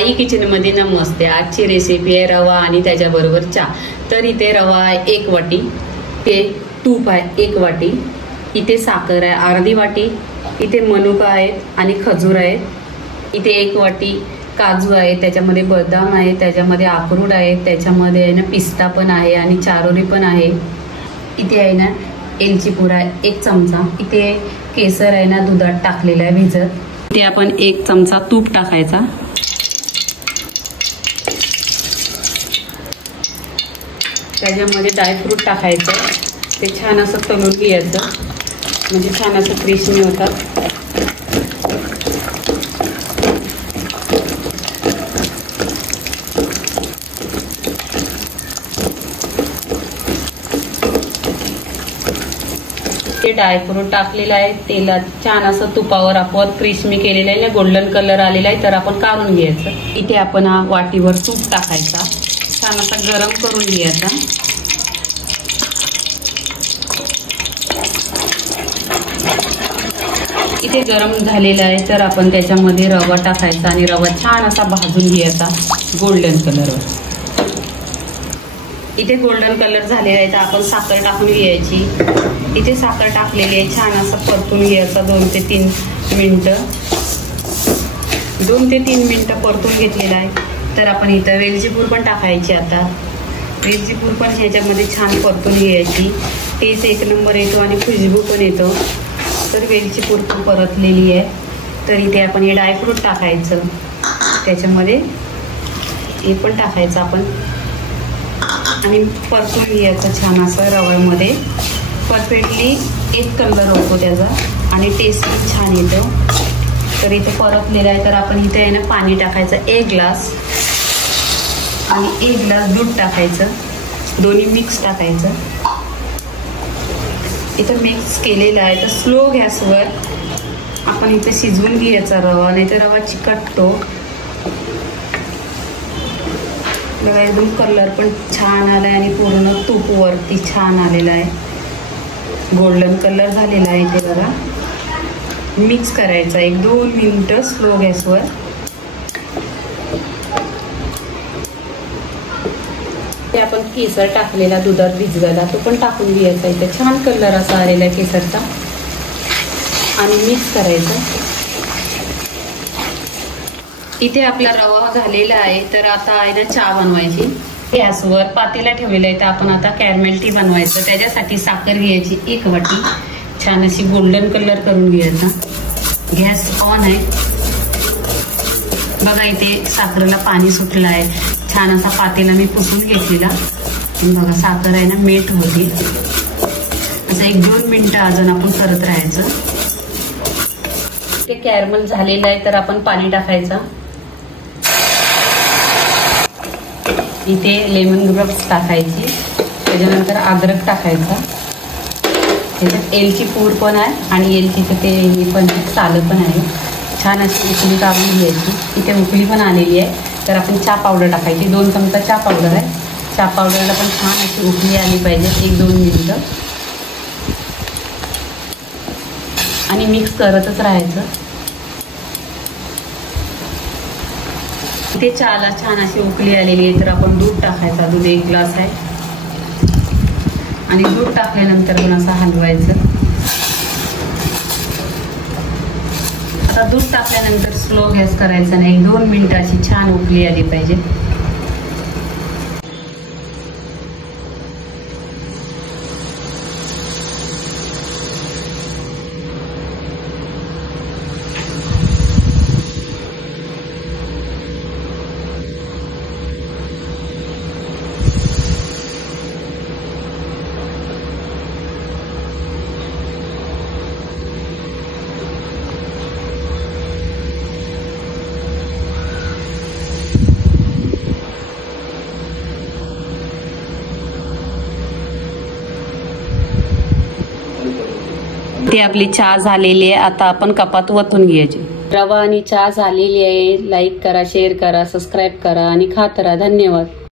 आई kitchen मध्ये नमस्ते। आजची recipe आहे रवा आणि त्याच्याबरोबर चहा। तर इथे रवा आहे 1 वाटी, ते तूप आहे 1 वाटी, इथे साखर आहे अर्धी वाटी, इथे मनुका आहे आणि खजूर आहे, इथे 1 वाटी काजू आहे, त्याच्यामध्ये बदाम आहे, त्याच्यामध्ये अक्रोड आहे, त्याच्यामध्ये आहे ना पिस्ता पण आहे आणि चारोली पण आहे, इथे आहे ना एलची पूड आहे 1 चमचा, इथे केसर आहे ना दुधात टाकलेला आहे भिजत, इथे आपण 1 चमचा तूप टाकायचा, त्याच्यामध्ये ड्रायफ्रूट टाकायचं, ते छान असं तळून घ्यायचं म्हणजे छान असं क्रिस्पी होतात। ते ड्रायफ्रूट टाकलेलं आहे, तेलात छान असं तुपावर आपण क्रिस्पी केलेलं आहे ना, गोल्डन कलर आलेला आहे, तर आपण काढून घ्यायचं। इथे आपण वाटीवर तूप टाकायचा, छान असा गरम करून घ्यायचा। इथे गरम झालेला आहे, तर आपण त्याच्यामध्ये रवा टाकायचा आणि रवा छान असा भाजून घ्यायचा गोल्डन कलरवर। इथे गोल्डन कलर झालेला आहे, तर आपण साखर टाकून घ्यायची, इथे साखर टाकलेली आहे, छान असं परतून घ्यायचा 2 ते 3 मिनिटं, 2 ते 3 मिनिटं परतून घेतलेला आहे। तर आपण इथं वेलची पूड पण टाकायची, आता वेलची पूड पण ह्याच्यामध्ये छान परतून घ्यायची, टेस्ट 1 नंबर येतो आणि खुशबू पण येतो। तर वेलची पूड पण परतलेली आहे, तर इथे आपण हे ड्रायफ्रूट टाकायचं, त्याच्यामध्ये हे पण टाकायचं आपण आणि परतून घ्यायचं छान असं रव्यामध्ये, परफेक्टली एक कलर होतो त्याचा आणि टेस्ट पण छान येतो। तर इथे परतलेलं आहे, तर आपण इथे आहे ना पाणी टाकायचं 1 ग्लास आणि 1 ग्लास दूध टाकायचं, दोन्ही मिक्स टाकायचं। इथं मिक्स केलेलं आहे, तर स्लो गॅसवर आपण इथे शिजवून घ्यायचा रवा, नाही तर रवा चिकटतो। बघा एकदम कलर पण छान आलाय आणि पूर्ण तूप वरती छान आलेला आहे, गोल्डन कलर झालेला आहे। इथे बघा मिक्स करायचा 1-2 मिनिटं स्लो गॅसवर। ते आपण केसर टाकलेला दुधात भिजवायला, तो पण टाकून घ्यायचा, इथे छान कलर असा आलेला आहे केसरचा आणि मिक्स करायचं। इथे आपला रवा झालेला आहे, तर आता आहे ना चहा बनवायची। गॅसवर पातेला ठेवलेला आहे, तर आपण आता कॅरमेल टी बनवायचं। त्याच्यासाठी साखर घ्यायची 1 वाटी, छान अशी गोल्डन कलर करून घ्यायचा। गॅस ऑन आहे, बघा इथे साखरेला पाणी सुटलं आहे, छान असा पातेला मी पुसून घेतलेला, बघा साखर आहे ना मेल्ट होती, असं 1-2 मिनिटं अजून आपण करत राहायचं। ते कॅरमल झालेलं आहे, तर आपण पाणी टाकायचं, इथे लेमन ग्रास टाकायची, त्याच्यानंतर अद्रक टाकायचा, त्याच्यात एलची पूड पण आहे आणि एलचीचं ते पण सालं पण आहे, छान अशी उकळी काढून घ्यायची। इथे उकळी पण आलेली आहे, तर आपण चहा पावडर टाकायची, 2 चमचा चहा पावडर आहे, चहा पावडरला पण छान अशी उकळी आली पाहिजे 1-2 मिनिटं आणि मिक्स करतच राहायचं। इथे चहाला छान अशी उकळी आलेली आहे, तर आपण दूध टाकायचा, दूध 1 ग्लास आहे आणि दूध टाकल्यानंतर पण असं हलवायचं। आता दूध टाकल्यानंतर स्लो गॅस करायचा नाही, 1-2 मिनिटाची छान उकळी आली पाहिजे। ते आपली चहा झालेली आहे, आता आपण कपात वतून घ्यायची। रवा आणि चहा झालेली आहे, लाईक करा, शेअर करा, सबस्क्राईब करा आणि खात राहा। धन्यवाद।